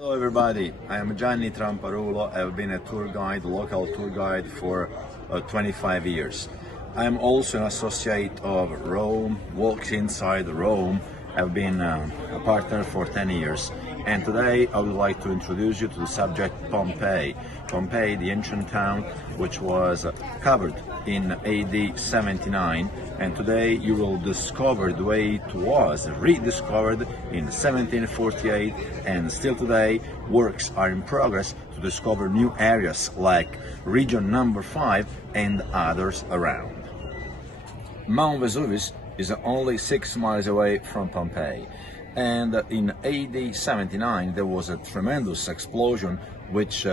Hello everybody, I am Gianni Tramparulo. I've been a tour guide, local tour guide for 25 years. I am also an associate of Rome, Walks Inside Rome. I've been a partner for 10 years. And today I would like to introduce you to the subject Pompeii. Pompeii, the ancient town which was covered in AD 79, and today you will discover the way it was rediscovered in 1748, and still today works are in progress to discover new areas like region number 5 and others around. Mount Vesuvius is only 6 miles away from Pompeii, and in AD 79 there was a tremendous explosion which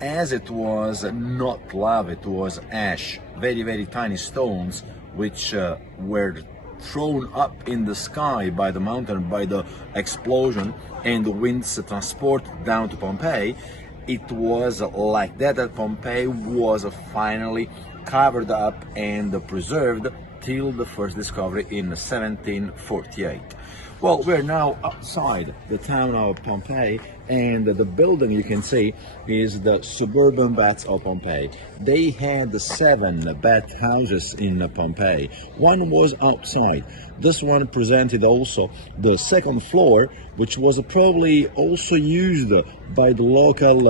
as it was not lava, it was ash, very tiny stones which were thrown up in the sky by the mountain, by the explosion, and the winds transported down to Pompeii. It was like that Pompeii was finally covered up and preserved till the first discovery in 1748. Well, we're now outside the town of Pompeii, and the building you can see is the suburban baths of Pompeii. They had 7 bath houses in Pompeii. One was outside. This one presented also the second floor, which was probably also used by the local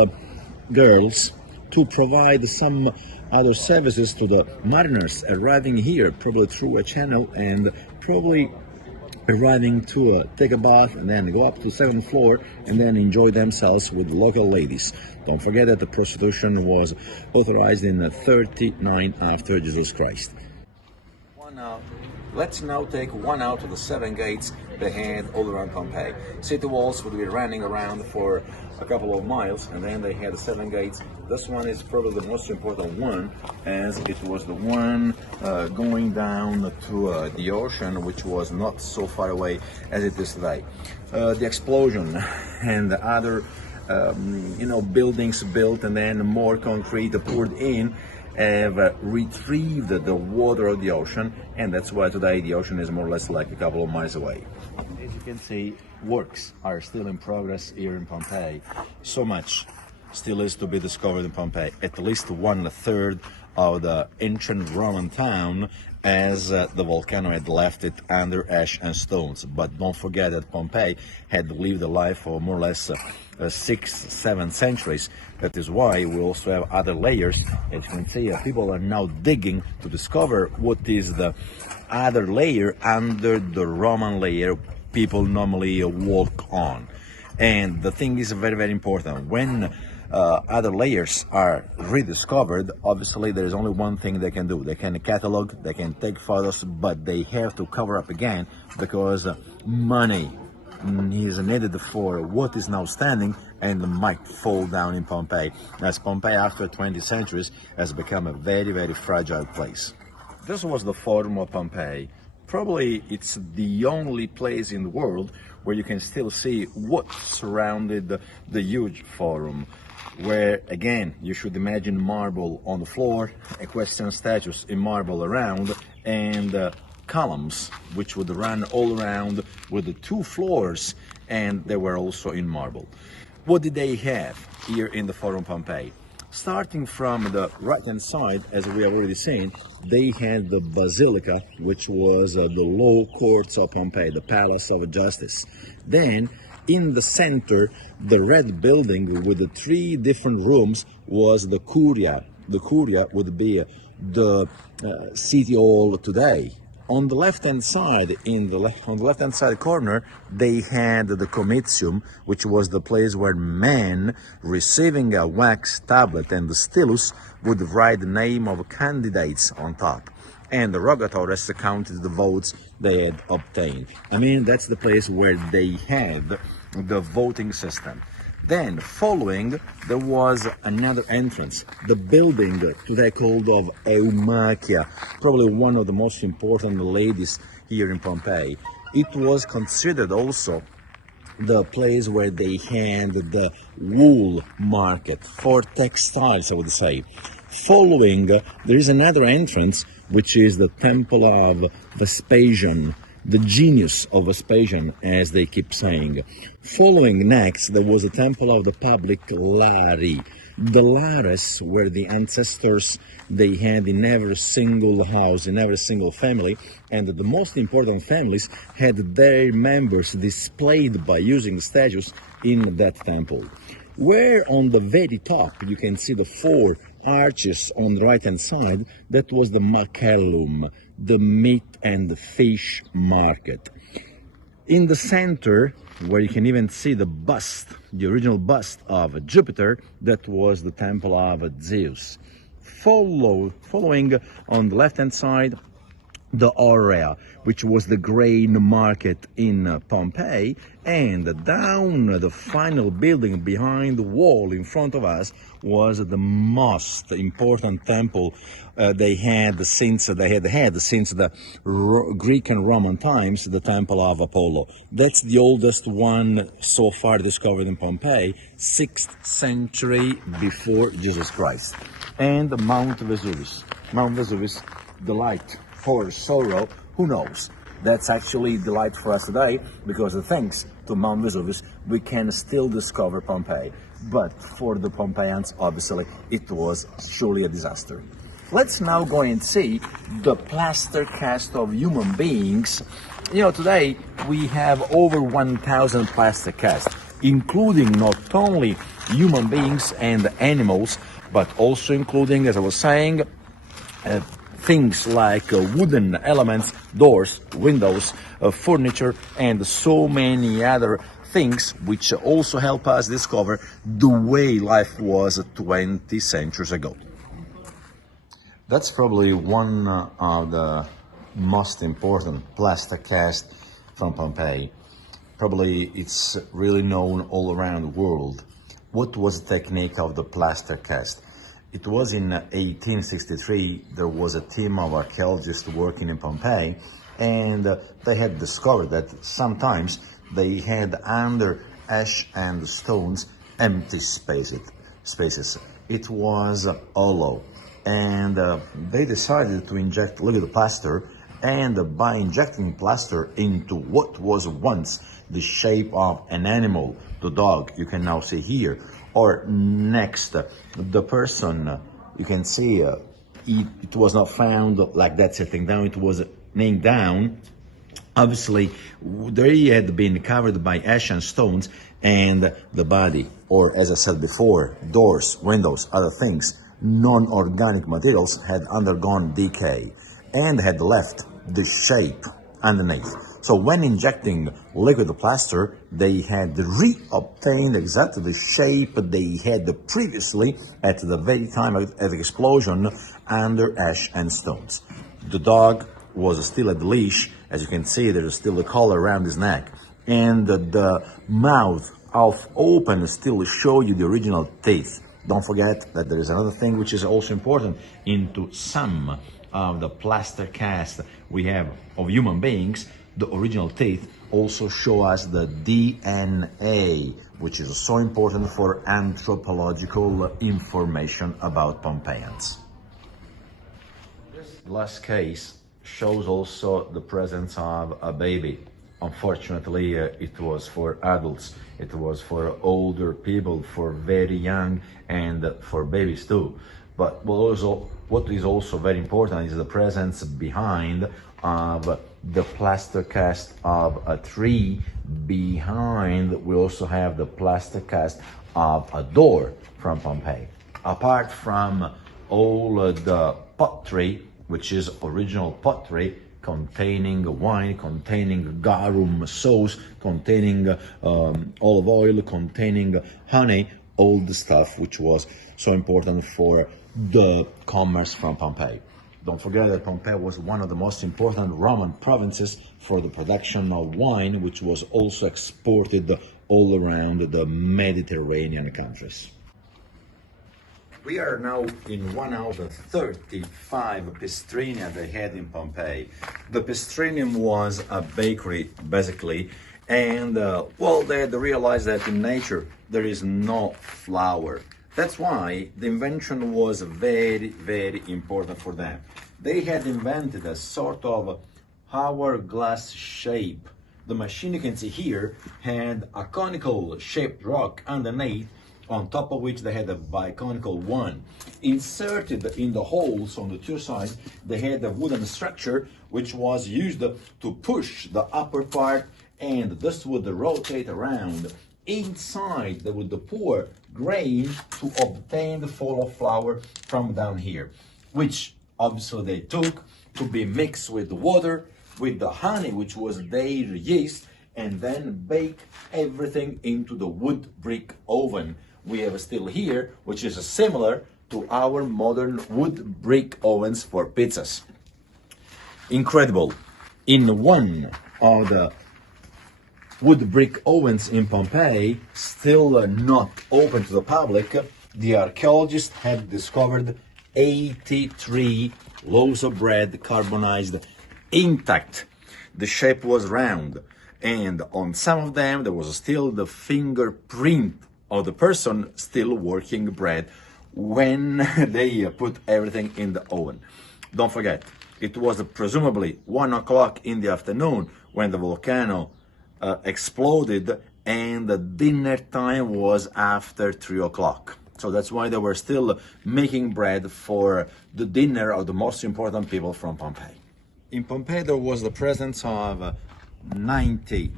girls to provide some other services to the mariners arriving here, probably through a channel, and probably arriving to take a bath and then go up to 7th floor and then enjoy themselves with local ladies. Don't forget that the prostitution was authorized in 39 after Jesus Christ. Let's now take one out of the 7 gates they had all around Pompeii. City walls would be running around for a couple of miles, and then they had 7 gates. This one is probably the most important one, as it was the one going down to the ocean, which was not so far away as it is today. The explosion and the other buildings built and then more concrete poured in have retrieved the water of the ocean, and that's why today the ocean is more or less like a couple of miles away. As you can see, works are still in progress here in Pompeii. So much still is to be discovered in Pompeii. At least 1/3 of the ancient Roman town, as the volcano had left it under ash and stones. But don't forget that Pompeii had lived a life for more or less 6-7 centuries. That is why we also have other layers. As you can see, people are now digging to discover what is the other layer under the Roman layer people normally walk on. And the thing is very important. When other layers are rediscovered, obviously there is only one thing they can do. They can catalog, they can take photos, but they have to cover up again, because money is needed for what is now standing and might fall down in Pompeii, as Pompeii after 20 centuries has become a very fragile place. This was the Forum of Pompeii. Probably it's the only place in the world where you can still see what surrounded the huge forum, where again you should imagine marble on the floor, equestrian statues in marble around, and columns which would run all around with the 2 floors, and they were also in marble. What did they have here in the Forum Pompeii? Starting from the right hand side, as we have already seen, they had the Basilica, which was the law courts of Pompeii, the Palace of Justice. Then in the center, the red building with the 3 different rooms was the Curia. The Curia would be the city hall today. On the left-hand side, on the left-hand side corner, they had the Comitium, which was the place where men, receiving a wax tablet and the stylus, would write the name of candidates on top. And the rogatores counted the votes they had obtained. I mean, that's the place where they had the voting system. Then, following, there was another entrance, the building today called of Eumachia, probably one of the most important ladies here in Pompeii. It was considered also the place where they had the wool market for textiles, I would say. Following, there is another entrance, which is the Temple of Vespasian, the genius of Vespasian, as they keep saying. Following next, there was a temple of the public Lari. The Lares were the ancestors they had in every single house, in every single family, and the most important families had their members displayed by using statues in that temple. Where on the very top you can see the four arches on the right hand side, that was the Macellum, the meat and fish market. In the center, where you can even see the bust, the original bust of Jupiter, that was the temple of Zeus. Following on the left hand side, the Aurea, which was the grain market in Pompeii, and down the final building behind the wall in front of us was the most important temple they had since the Greek and Roman times, the Temple of Apollo. That's the oldest one so far discovered in Pompeii, 6th century before Jesus Christ. And Mount Vesuvius. Mount Vesuvius, the light for sorrow, who knows? That's actually the light for us today, because thanks to Mount Vesuvius, we can still discover Pompeii. But for the Pompeians, obviously, it was surely a disaster. Let's now go and see the plaster cast of human beings. You know, today we have over 1,000 plaster casts, including not only human beings and animals, but also including, as I was saying, things like wooden elements, doors, windows, furniture, and so many other things which also help us discover the way life was 20 centuries ago. That's probably one of the most important plaster cast from Pompeii. Probably it's really known all around the world. What was the technique of the plaster cast? It was in 1863, there was a team of archaeologists working in Pompeii, and they had discovered that sometimes they had under ash and stones empty spaces. It was hollow, and they decided to inject liquid plaster, and by injecting plaster into what was once the shape of an animal, the dog you can now see here, or next, the person, you can see it was not found like that sitting down, it was laying down. Obviously, they had been covered by ash and stones, and the body, or as I said before, doors, windows, other things, non-organic materials had undergone decay and had left the shape underneath. So when injecting liquid plaster, they had re-obtained exactly the shape they had previously at the very time of the explosion under ash and stones. The dog was still at the leash. As you can see, there is still the collar around his neck. And the mouth half open still show you the original teeth. Don't forget that there is another thing which is also important into some of the plaster cast we have of human beings. The original teeth also show us the DNA, which is so important for anthropological information about Pompeians. This last case shows also the presence of a baby. Unfortunately, it was for adults, it was for older people, for very young, and for babies too. But what is also very important is the presence behind of the plaster cast of a tree. Behind, we also have the plaster cast of a door from Pompeii. Apart from all the pottery, which is original pottery, containing wine, containing garum sauce, containing olive oil, containing honey, all the stuff which was so important for the commerce from Pompeii. Don't forget that Pompeii was one of the most important Roman provinces for the production of wine, which was also exported all around the Mediterranean countries. We are now in one out of 35 pistrinia they had in Pompeii. The pistrinium was a bakery, basically, and they had to realize that in nature there is no flour. That's why the invention was very, very important for them. They had invented a sort of hourglass shape. The machine you can see here had a conical shaped rock underneath, on top of which they had a biconical one. Inserted in the holes on the two sides, they had a wooden structure which was used to push the upper part, and this would rotate around. Inside they would pour grain to obtain the fall of flour from down here, which obviously they took to be mixed with the water, with the honey, which was their yeast, and then bake everything into the wood brick oven we have still here, which is similar to our modern wood brick ovens for pizzas. Incredible. In one of the wood brick ovens in Pompeii, still not open to the public, the archaeologists had discovered 83 loaves of bread carbonized intact. The shape was round, and on some of them there was still the fingerprint of the person still working bread when they put everything in the oven. Don't forget, it was presumably 1 o'clock in the afternoon when the volcano exploded, and the dinner time was after 3 o'clock. So that's why they were still making bread for the dinner of the most important people from Pompeii. In Pompeii there was the presence of 90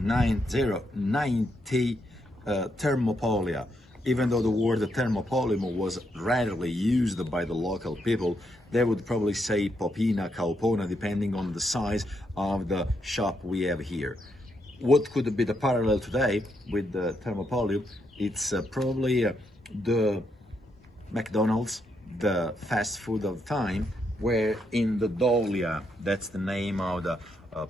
thermopolia. Even though the word thermopolium was rarely used by the local people, they would probably say popina, caupona, depending on the size of the shop we have here. What could be the parallel today with the thermopolium? It's probably the McDonald's, the fast food of the time, where in the dolia, that's the name of the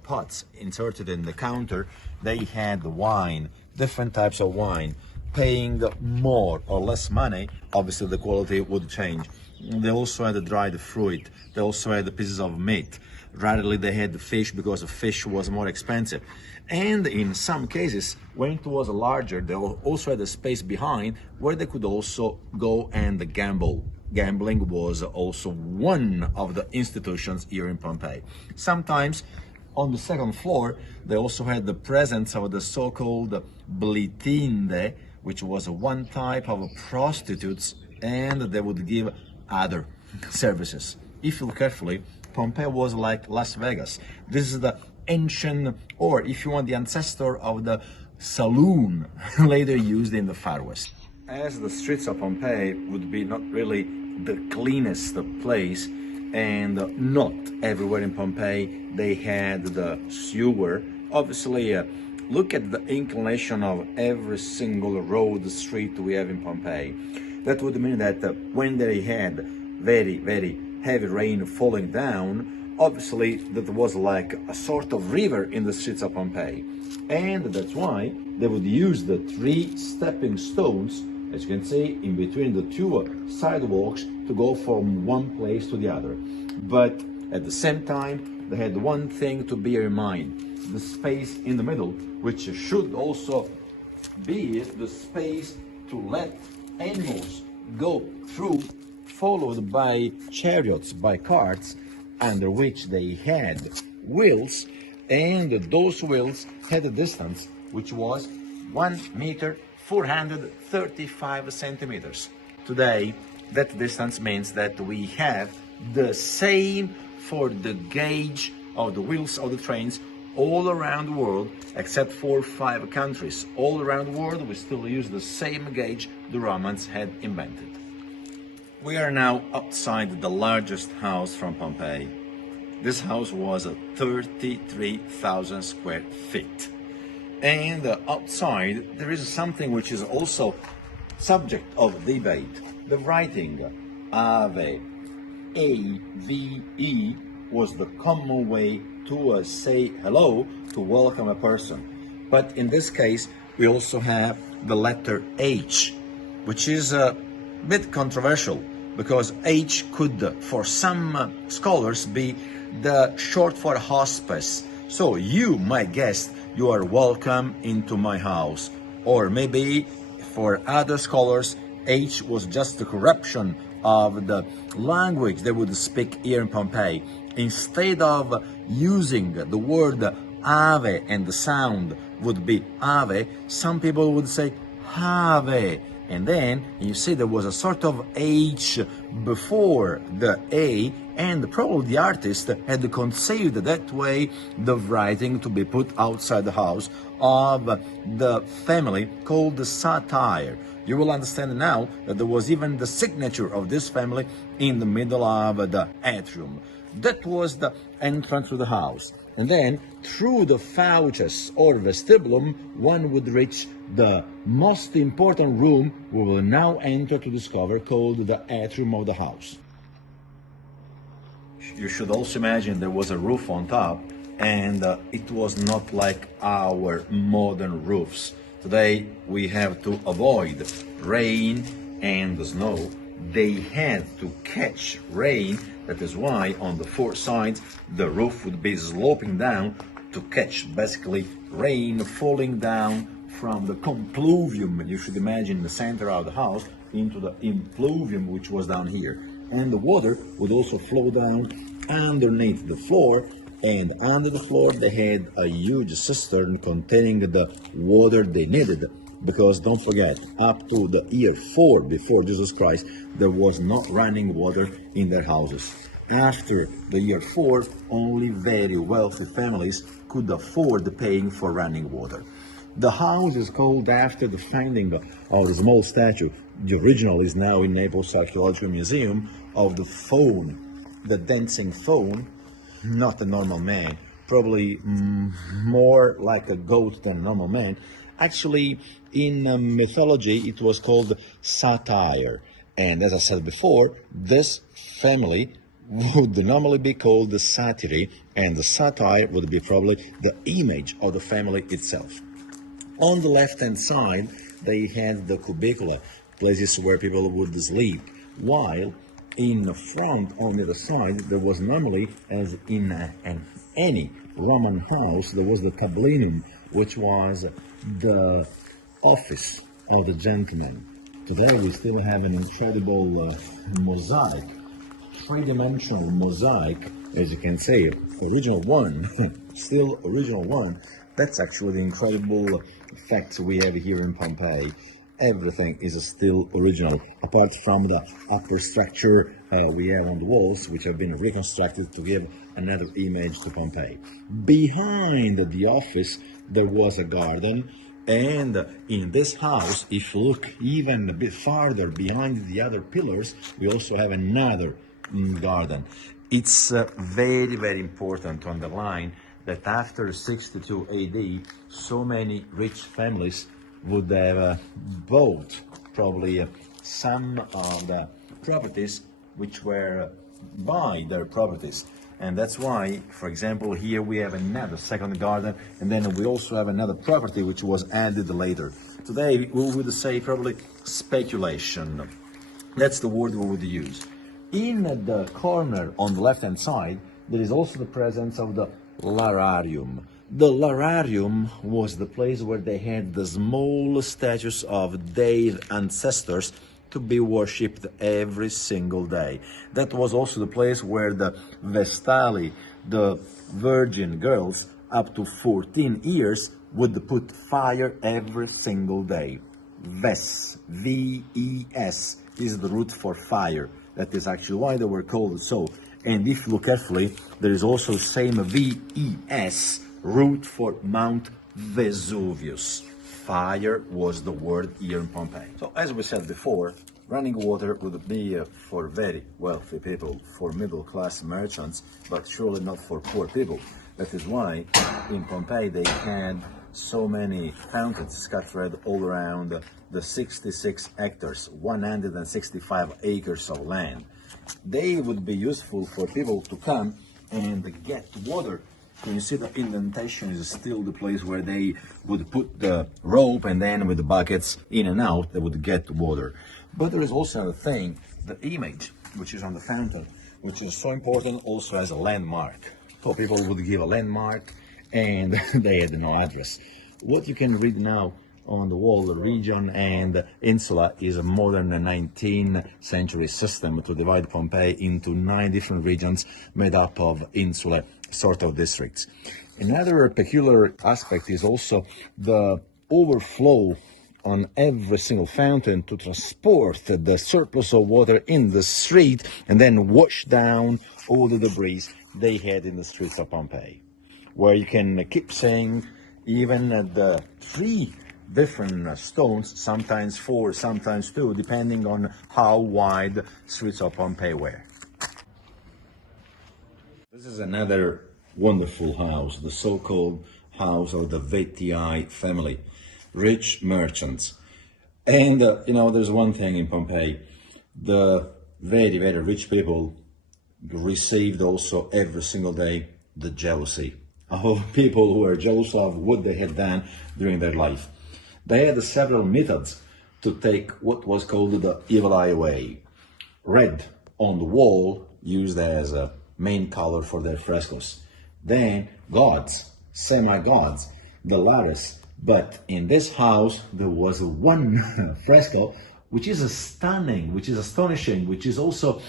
pots inserted in the counter, they had wine, different types of wine. Paying more or less money, obviously the quality would change. They also had the dried fruit, they also had the pieces of meat. Rarely they had the fish because the fish was more expensive. And in some cases, when it was larger, they also had a space behind where they could also go and gamble. Gambling was also one of the institutions here in Pompeii. Sometimes on the second floor, they also had the presence of the so-called blitinde, which was one type of prostitutes, and they would give other services. If you look carefully, Pompeii was like Las Vegas. This is the ancient, or if you want, the ancestor of the saloon later used in the Far West. As the streets of Pompeii would be not really the cleanest place, and not everywhere in Pompeii they had the sewer. Obviously, look at the inclination of every single road, street we have in Pompeii. That would mean that when they had very, very heavy rain falling down, obviously that was like a sort of river in the streets of Pompeii. And that's why they would use the 3 stepping stones, as you can see, in between the 2 sidewalks to go from one place to the other. But at the same time, they had one thing to bear in mind: the space in the middle, which should also be the space to let animals go through, followed by chariots, by carts, under which they had wheels, and those wheels had a distance which was 1 meter 435 centimeters. Today, that distance means that we have the same for the gauge of the wheels of the trains all around the world, except for 5 countries. All around the world, we still use the same gauge the Romans had invented. We are now outside the largest house from Pompeii. This house was 33,000 square feet. And outside there is something which is also subject of debate. The writing Ave, A-V-E, was the common way to say hello, to welcome a person. But in this case, we also have the letter H, which is a bit controversial, because H could, for some scholars, be the short for hospice. So you, my guest, you are welcome into my house. Or maybe for other scholars, H was just the corruption of the language they would speak here in Pompeii. Instead of using the word ave and the sound would be ave, some people would say have. And then you see there was a sort of H before the A, and probably the artist had conceived that way the writing to be put outside the house of the family called the satire. You will understand now that there was even the signature of this family in the middle of the atrium. That was the entrance to the house. And then through the fauces or vestibulum, one would reach the most important room we will now enter to discover, called the atrium of the house. You should also imagine there was a roof on top, and it was not like our modern roofs. Today we have to avoid rain and the snow. They had to catch rain. That is why on the four sides the roof would be sloping down to catch basically rain falling down from the compluvium. You should imagine the center of the house into the impluvium, which was down here. And the water would also flow down underneath the floor, and under the floor they had a huge cistern containing the water they needed, because don't forget, up to the year 4 before Jesus Christ there was not running water in their houses. After the year 4, only very wealthy families could afford paying for running water. The house is called after the finding of the small statue. The original is now in Naples Archaeological Museum, of the faun, the dancing faun, not a normal man, probably more like a goat than a normal man. Actually, in mythology, it was called satire. And as I said before, this family would normally be called the satyri, and the satire would be probably the image of the family itself. On the left-hand side, they had the cubicula, places where people would sleep, while in the front, on the other side, there was normally, as in any Roman house, there was the tablinum, which was the office of the gentleman. Today we still have an incredible mosaic, three-dimensional mosaic, as you can see, original one, still original one. That's actually the incredible fact we have here in Pompeii. Everything is still original, apart from the upper structure we have on the walls, which have been reconstructed to give another image to Pompeii. Behind the office there was a garden, and in this house, if you look even a bit farther behind the other pillars, we also have another garden. It's very, very important to underline that after 62 AD, so many rich families would have bought probably some of the properties which were by their properties. And that's why, for example, here we have another second garden, and then we also have another property which was added later. Today we would say probably speculation. That's the word we would use. In the corner on the left-hand side, there is also the presence of the lararium. The lararium was the place where they had the small statues of their ancestors to be worshipped every single day. That was also the place where the Vestali, the virgin girls up to 14 years, would put fire every single day. Ves, V-E-S, is the root for fire. That is actually why they were called so. And if you look carefully, there is also the same V-E-S root for Mount Vesuvius. Fire was the word here in Pompeii. So as we said before, running water would be for very wealthy people, for middle-class merchants, but surely not for poor people. That is why in Pompeii they had so many fountains scattered all around the 66 hectares, 165 acres of land. They would be useful for people to come and get water. Can you see the indentation is still the place where they would put the rope, and then with the buckets in and out they would get water. But there is also a thing, the image, which is on the fountain, which is so important also as a landmark. So people would give a landmark and they had no address. What you can read now on the wall, the region and insula is a modern 19th century system to divide Pompeii into 9 different regions made up of insular sort of districts. Another peculiar aspect is also the overflow on every single fountain to transport the surplus of water in the street and then wash down all the debris they had in the streets of Pompeii, where you can keep seeing even the 3 different stones, sometimes 4, sometimes 2, depending on how wide the streets of Pompeii were. This is another wonderful house, the so-called house of the Vettii family, rich merchants. And there's one thing in Pompeii: the very, very rich people received also every single day the jealousy of people who were jealous of what they had done during their life. They had several methods to take what was called the evil eye away. Red on the wall, used as a main color for their frescoes. Then gods, semi-gods, the lattice. But in this house there was one fresco which is stunning, which is astonishing, which is also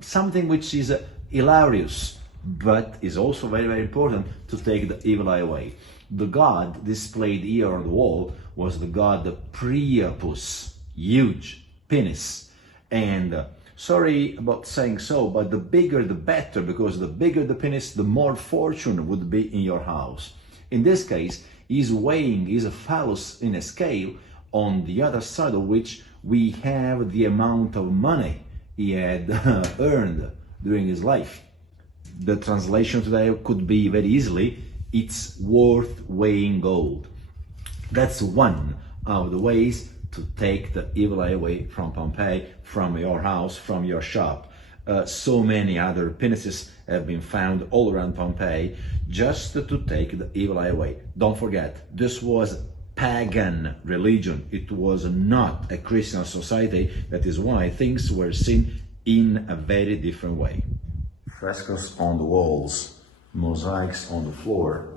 something which is hilarious, but is also very, very important to take the evil eye away. The god displayed here on the wall was the god Priapus, huge penis. And sorry about saying so, but the bigger the better, because the bigger the penis, the more fortune would be in your house. In this case, he's weighing his phallus in a scale, on the other side of which we have the amount of money he had earned during his life. The translation today could be very easily, it's worth weighing gold. That's one of the ways to take the evil eye away from Pompeii, from your house, from your shop. So many other penises have been found all around Pompeii just to take the evil eye away. Don't forget, this was pagan religion. It was not a Christian society. That is why things were seen in a very different way. Frescoes on the walls, mosaics on the floor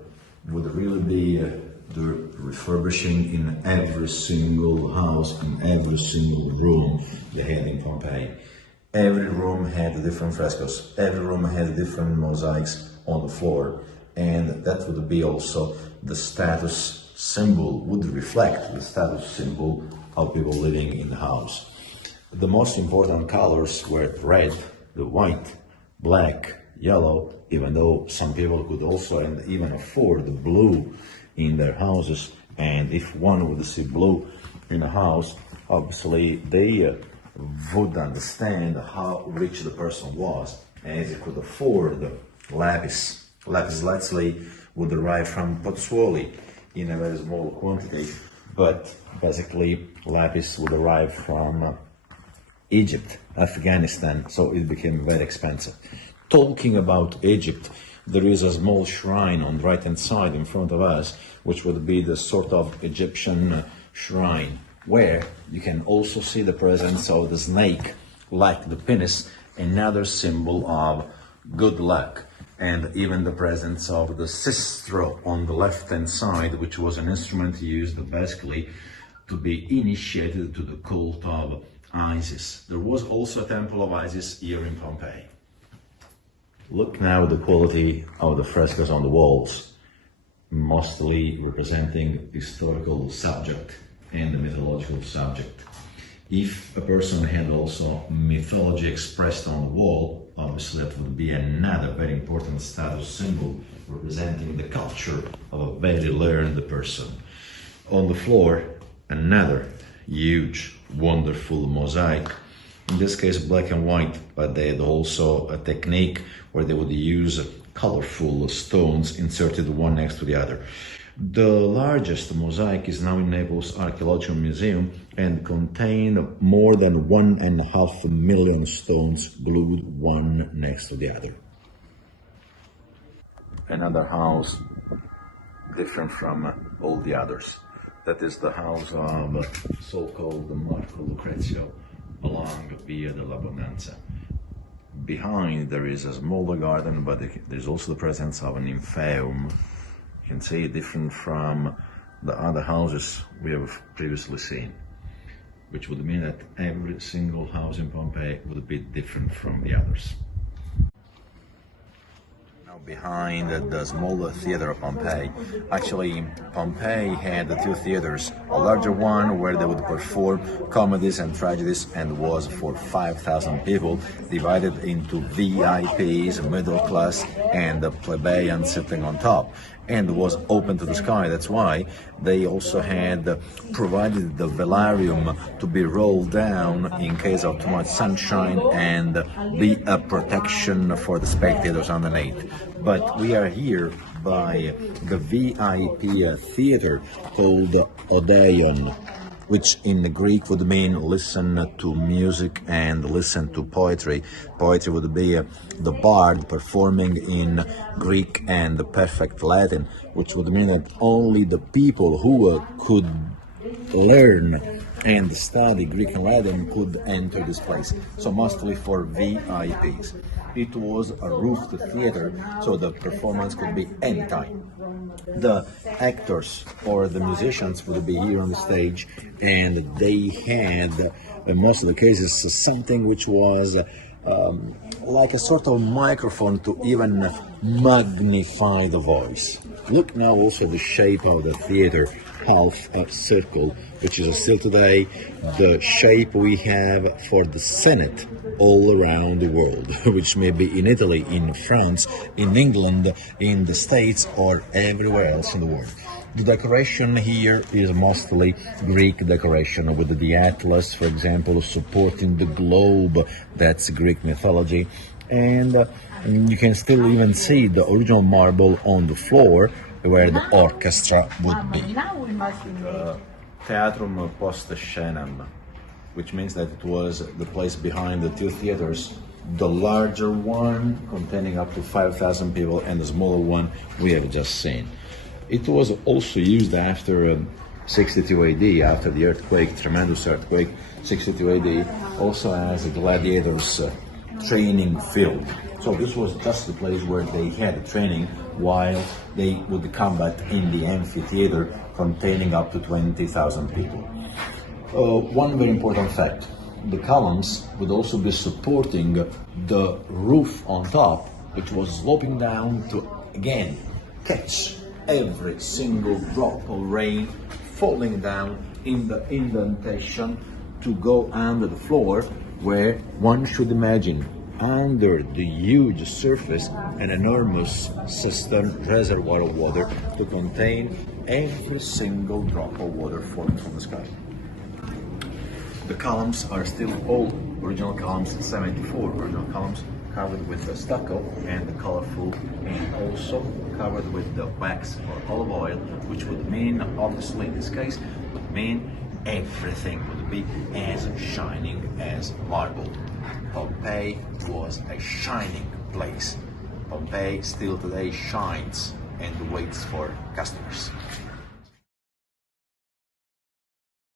would really be the refurbishing in every single house, in every single room they had in Pompeii. Every room had different frescoes, every room had different mosaics on the floor, and that would be also the status symbol, would reflect the status symbol of people living in the house. The most important colors were red, the white, black, yellow, even though some people could also and even afford the blue in their houses. And if one would see blue in a house, obviously they would understand how rich the person was, as he could afford lapis. Lapis lazuli would arrive from Pozzuoli in a very small quantity, but basically lapis would arrive from Egypt, Afghanistan, so it became very expensive. Talking about Egypt, there is a small shrine on the right hand side in front of us, which would be the sort of Egyptian shrine, where you can also see the presence of the snake, like the penis, another symbol of good luck, and even the presence of the sistro on the left hand side, which was an instrument used basically to be initiated to the cult of Isis. There was also a temple of Isis here in Pompeii. Look now at the quality of the frescoes on the walls, mostly representing historical subject and the mythological subject. If a person had also mythology expressed on the wall, obviously that would be another very important status symbol representing the culture of a very learned person. On the floor, another huge, wonderful mosaic, in this case black and white, but they had also a technique where they would use colorful stones inserted one next to the other. The largest mosaic is now in Naples Archaeological Museum and contained more than 1.5 million stones glued one next to the other. Another house different from all the others. That is the house of so-called Marco Lucretius along Via dell'Abbondanza. Behind there is a smaller garden, but there's also the presence of an nymphaeum. You can see it different from the other houses we have previously seen, which would mean that every single house in Pompeii would be different from the others. Now behind the smaller theater of Pompeii, actually Pompeii had the two theaters, a larger one where they would perform comedies and tragedies and was for 5,000 people, divided into VIPs, middle class, and the plebeians sitting on top, and was open to the sky. That's why they also had provided the velarium to be rolled down in case of too much sunshine and be a protection for the spectators underneath. But we are here by the VIP theater called Odeon, which in the Greek would mean listen to music and listen to poetry. Poetry would be the bard performing in Greek and perfect Latin, which would mean that only the people who could learn and study Greek and Latin could enter this place. So mostly for VIPs. It was a roofed theater, so the performance could be anytime. The actors or the musicians would be here on the stage, and they had, in most of the cases, something which was like a sort of microphone to even magnify the voice. Look now also the shape of the theater, half a circle, which is still today the shape we have for the Senate all around the world, which may be in Italy, in France, in England, in the States, or everywhere else in the world. The decoration here is mostly Greek decoration, with the Atlas, for example, supporting the globe. That's Greek mythology. And you can still even see the original marble on the floor where the orchestra would be. Theatrum post scenam, which means that it was the place behind the two theaters, the larger one containing up to 5,000 people and the smaller one we have just seen. It was also used after 62 AD, after the earthquake, tremendous earthquake, 62 AD, also as a gladiators' training field. So this was just the place where they had training while they would combat in the amphitheater containing up to 20,000 people. One very important fact, the columns would also be supporting the roof on top, which was sloping down to, again, catch every single drop of rain falling down in the indentation to go under the floor, where one should imagine under the huge surface an enormous cistern reservoir of water to contain every single drop of water falling from the sky. The columns are still all original columns, 74 original columns, covered with the stucco and the colorful, and also covered with the wax or olive oil, which would mean, obviously in this case, would mean everything would be as shining as marble. Pompeii was a shining place. Pompeii still today shines and waits for customers.